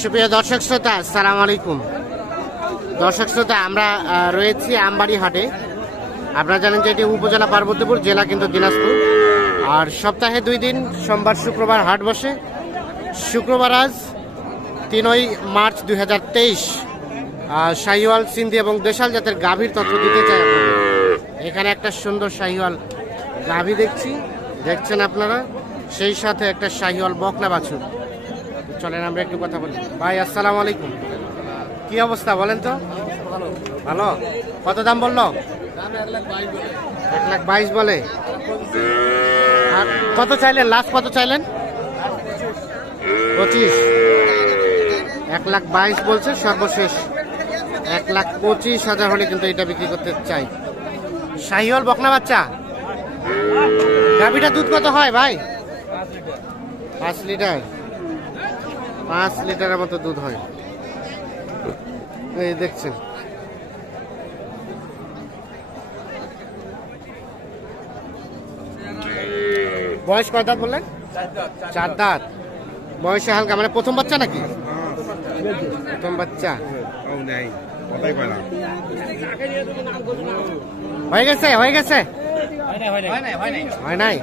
সুপ্রিয় দর্শক শ্রোতা, আসসালামু আলাইকুম। দর্শক শ্রোতা, আমরা রয়েছি আমবাড়ি হাটে। আপনারা জানেন যে এটি উপজেলা পার্বতীপুর, জেলা কিন্তু দিনাজপুর। আর সপ্তাহে 2 দিন, সোমবার শুক্রবার হাট বসে। শুক্রবার আজ 3 মার্চ 2023। শাহিওয়াল, সিন্ধি এবং দেশাল জাতের গাভীর তথ্য দিতে চাই আপনাদের। এখানে একটা সুন্দর শাহিওয়াল গাভী দেখছেন আপনারা, সেই সাথে একটা শাহিওয়াল বকনা বাছুর। চলেন আমরা একটু কথা বলি। ভাই আসসালামু আলাইকুম, কি অবস্থা বলেন তো? ভালো। কত দাম বললো? 1,22,000 বলে। আর কত চাইলেন লাস্ট? কত চাইলেন? 25। 1,22,000 বলছে, সর্বশেষ 1,25,000 হলে কিন্তু এটা বিক্রি করতে চাই। শাহিওয়াল বকনা বাচ্চা। গাভীটা দুধ কত হয় ভাই? 5 লিটার। 5 লিটারের মতো দুধ হয়। এই দেখছেন, বয়স কয় দাঁত বললেন? 4 দাঁত। বয়সে হালকা, মানে প্রথম বাচ্চা নাকি? প্রথম বাচ্চা। হয়ে গেছে? হয় নাই?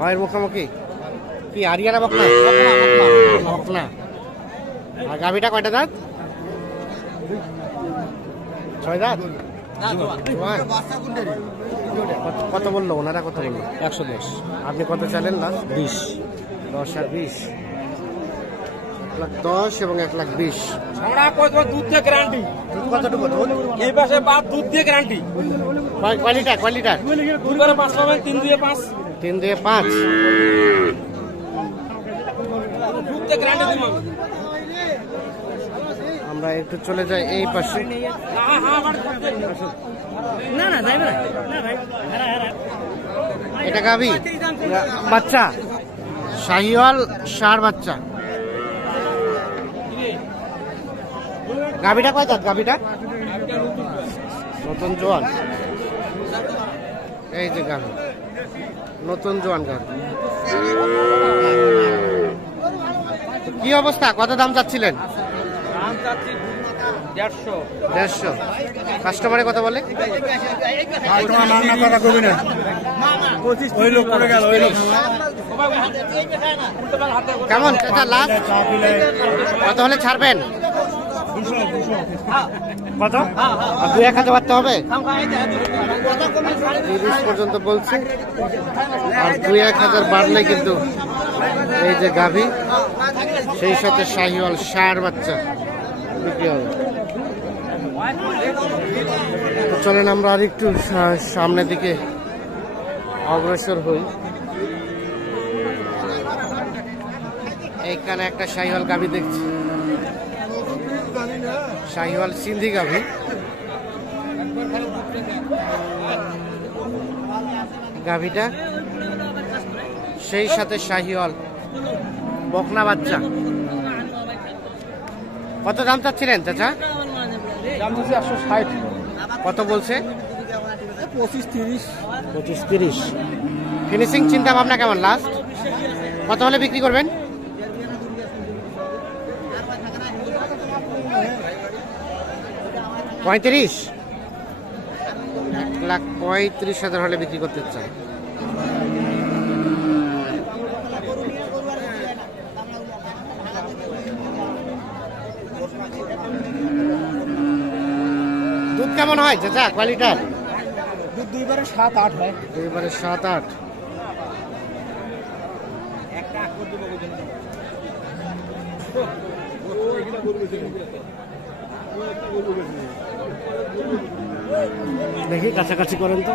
হয় মুখোমুখি। কি আরিয়ানা বকনা? বকনা। আর গাভীটা কয়টা দাঁত? 6 দাঁত। কত বললো ওনারা? কত বললো? 110। আপনি কত চাইলেন লাস্ট? 20। 10 আর 20, 1,10 এবং 1,20,000। দুধ দিয়ে গ্যারান্টি। কতটুকু দুধ? এই পাশে বাদ দুধ দিয়ে গ্যারান্টি। কয় লিটার? 5 পাবেন, 3 দিয়ে 5। 3 দিয়ে 5। দুধ দিয়ে গ্যারান্টি দিব। আমরা একটু চলে যাই এই পাশে। না যাইবে না। এটা গাভী বাচ্চা, শাহিওয়াল ষাঁড় বাচ্চা। গাভীটা কয় দাঁত? গাভীটা নতুন জোয়ান। এই যে গাভী, নতুন জোয়ান গাভী। কি অবস্থা? কত দাম চাচ্ছিলেন? 150। কাস্টমারে কত বলে? কেমন লাস্ট কত হলে ছাড়বেন? কত? 2-1 বাড়তে হবে? 30 পর্যন্ত বলছে। আর 2-1 বাড়লে কিন্তু এই যে গাভী, সেই সাথে শাহিওয়াল ষাঁড় বাচ্চা বিক্রি হবে। চলেন আমরা আর একটু সামনের দিকে অগ্রসর হই। এইখানে একটা শাহিওয়াল গাভী দেখছি, শাহিওয়াল সিন্ধি গাভী। গাভীটা সেই সাথে শাহিওয়াল বকনা বাচ্চা। কত দাম চাচ্ছিলেন চাচা? 160। কত বলছে? 25-30। 25-30। ফিনিশিং চিন্তা ভাবনা কেমন? লাস্ট কত হলে বিক্রি করবেন? 35। 1,35,000 হলে বিক্রি করতে চাই। দুধ কেমন হয় চাচা? কোয়ালিটার দুধ 2বারে 7-8 হয়। 2বারে 7-8। দেখি কাছাকাছি করেন তো।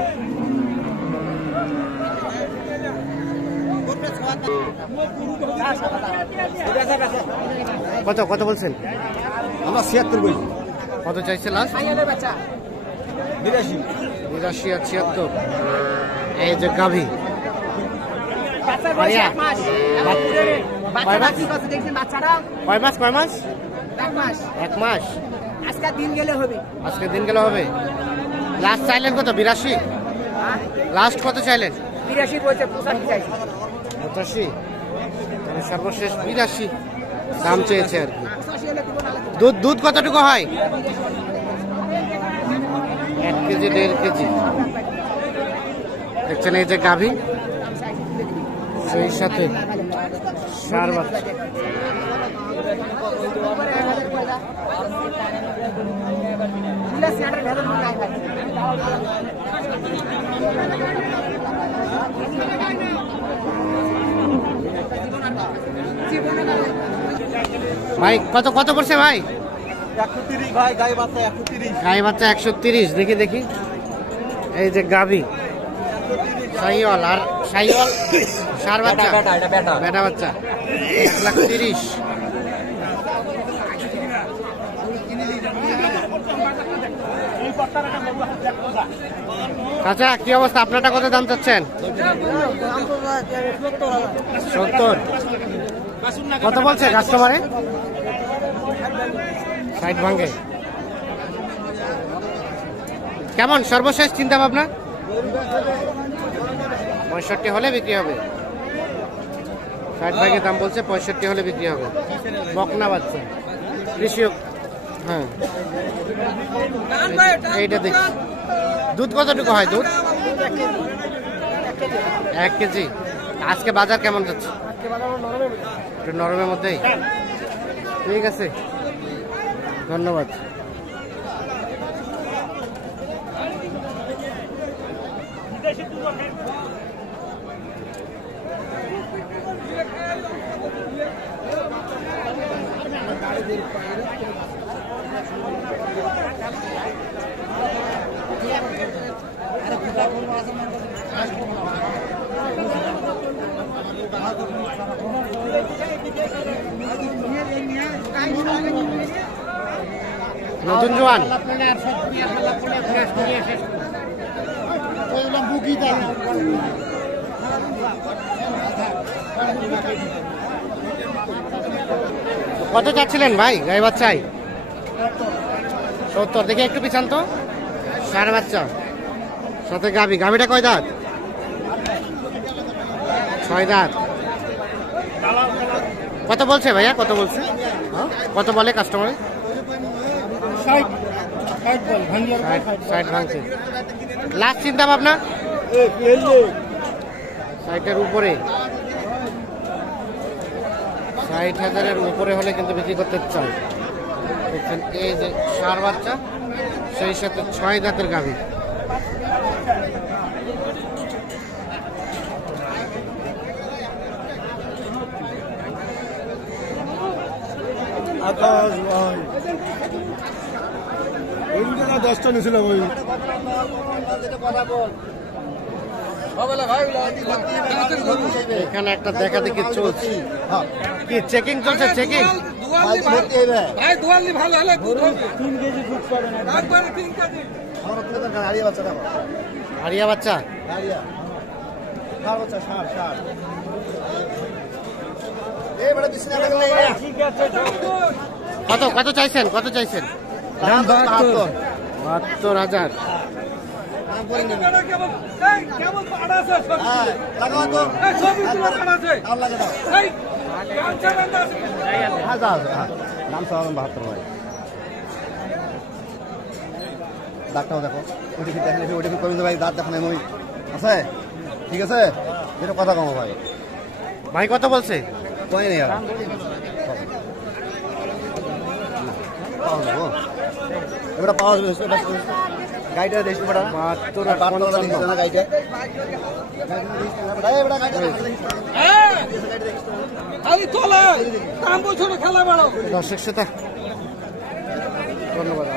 কত কত বলছেন? আমরা 76 বলি। কত চাইছে লাস্ট? 82 আর 76। এই যে গাভী, কয় মাস? 1 মাস। আজকের দিন গেলে হবে। লাস্ট চাইলেন কত? 82। লাস্ট কত চাইলেন? 82 বলছে, 85 চাইছি। 85। সর্বশেষ 82 দাম চেয়েছে আর কি। দুধ কতটুকু হয়? 1 কেজি 1.5 কেজি। দেখছেন এই যে গাভী, সেই সাথে ষাঁড় বাচ্চা। ভাই কত কত করছে ভাই? 130 ভাই, গাই বাচ্চা 130। গাই বাচ্চা 130। দেখি দেখি, এই যে গাভী শাহিওয়াল আর শাহিওয়াল ষাঁড় বাচ্চা, বেটা বাচ্চা 1,30,000। আচ্ছা কি অবস্থা, আপনারটা কত দাম চাচ্ছেন? 70। কত বলছে কাস্টমারে? 60 ভাঙে। কেমন সর্বশেষ চিন্তা ভাবনা? 65 হলে বিক্রি হবে। 60 ভাগে দাম বলছে, 65 হলে বিক্রি হবে। বকনা বাচ্চা কৃষি। হ্যাঁ এইটা দেখি। দুধ কতটুকু হয়? দুধ 1 কেজি। আজকে বাজার কেমন যাচ্ছে? একটু নরমের মধ্যেই। ঠিক আছে, ধন্যবাদ। নতুন জোয়ান কত চাচ্ছিলেন ভাই গাই বাচ্চাই? 70। দেখে একটু পিছান তো। ষাঁড় বাচ্চা সাথে গাভী। গাভীটা কয় দাঁত? 6 দাঁত। কত বলছে ভাইয়া, কত বলছে? কত বলে কাস্টমারে? 60 ভাঙছে। লাস্ট চিন্তা ভাবনা 60-এর উপরে, 60,000-এর উপরে হলে কিন্তু বিক্রি করতে চাই। দেখছেন এই যে ষাঁড় বাচ্চা, সেই সাথে 6 দাঁতের গাভী। আকাশ ভাই 10টা নিয়েছিল ভাই। এখানে একটা দেখা দেখি চলছে। কি চেকিং চলছে? চেকিং হারিয়া বাচ্চা। কত কত চাইছেন? কত চাইছেন? 72,000। নাম 72 ভাই। দাঁতটাও দেখো, ওটি কি দেখলে ওটি কি কমিয়ে ভাই, দাঁত দেখো না মই আছে। ঠিক আছে, যেটা কথা কমো ভাই। ভাই কত বলছে? কই নেই আর এবারে পাওয়া যাবে। গাইডটা দেখি বড় 72 না গাইডটা। ভাই বড় গাইডটা আমি তোলা দাম বলছো না, খেলা বড় দর্শক শ্রোতা ধন্যবাদ।